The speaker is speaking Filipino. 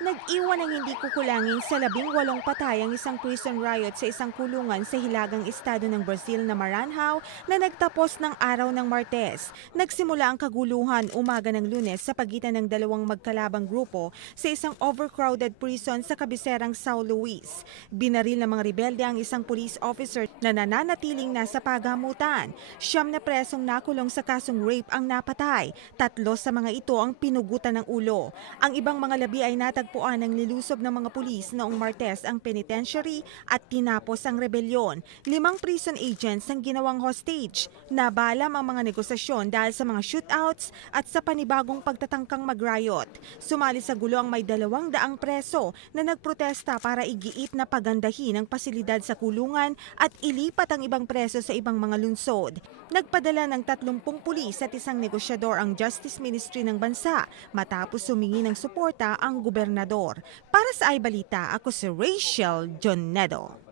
Nag-iwan ng hindi kukulangin sa 18 patay ang isang prison riot sa isang kulungan sa hilagang estado ng Brazil na Maranhão na nagtapos ng araw ng Martes. Nagsimula ang kaguluhan umaga ng Lunes sa pagitan ng dalawang magkalabang grupo sa isang overcrowded prison sa kabiserang São Luís. Binaril ng mga rebelde ang isang police officer na nananatiling nasa pagamutan. 9 na presong nakulong sa kasong rape ang napatay. 3 sa mga ito ang pinugutan ng ulo. Ang ibang mga labi ay natagpuan ng nilusob ng mga pulis noong Martes ang penitentiary at tinapos ang rebelyon. 5 prison agents ang ginawang hostage. Nabalam ang mga negosasyon dahil sa mga shootouts at sa panibagong pagtatangkang mag-riot. Sumali sa gulo ang may 200 preso na nagprotesta para igiit na pagandahin ang pasilidad sa kulungan at ilipat ang ibang preso sa ibang mga lungsod. Nagpadala ng 30 pulis at isang negosyador ang Justice Ministry ng bansa matapos humingi ng suporta ang gobernador. Para sa iBalita, ako si Rachel Jonedo.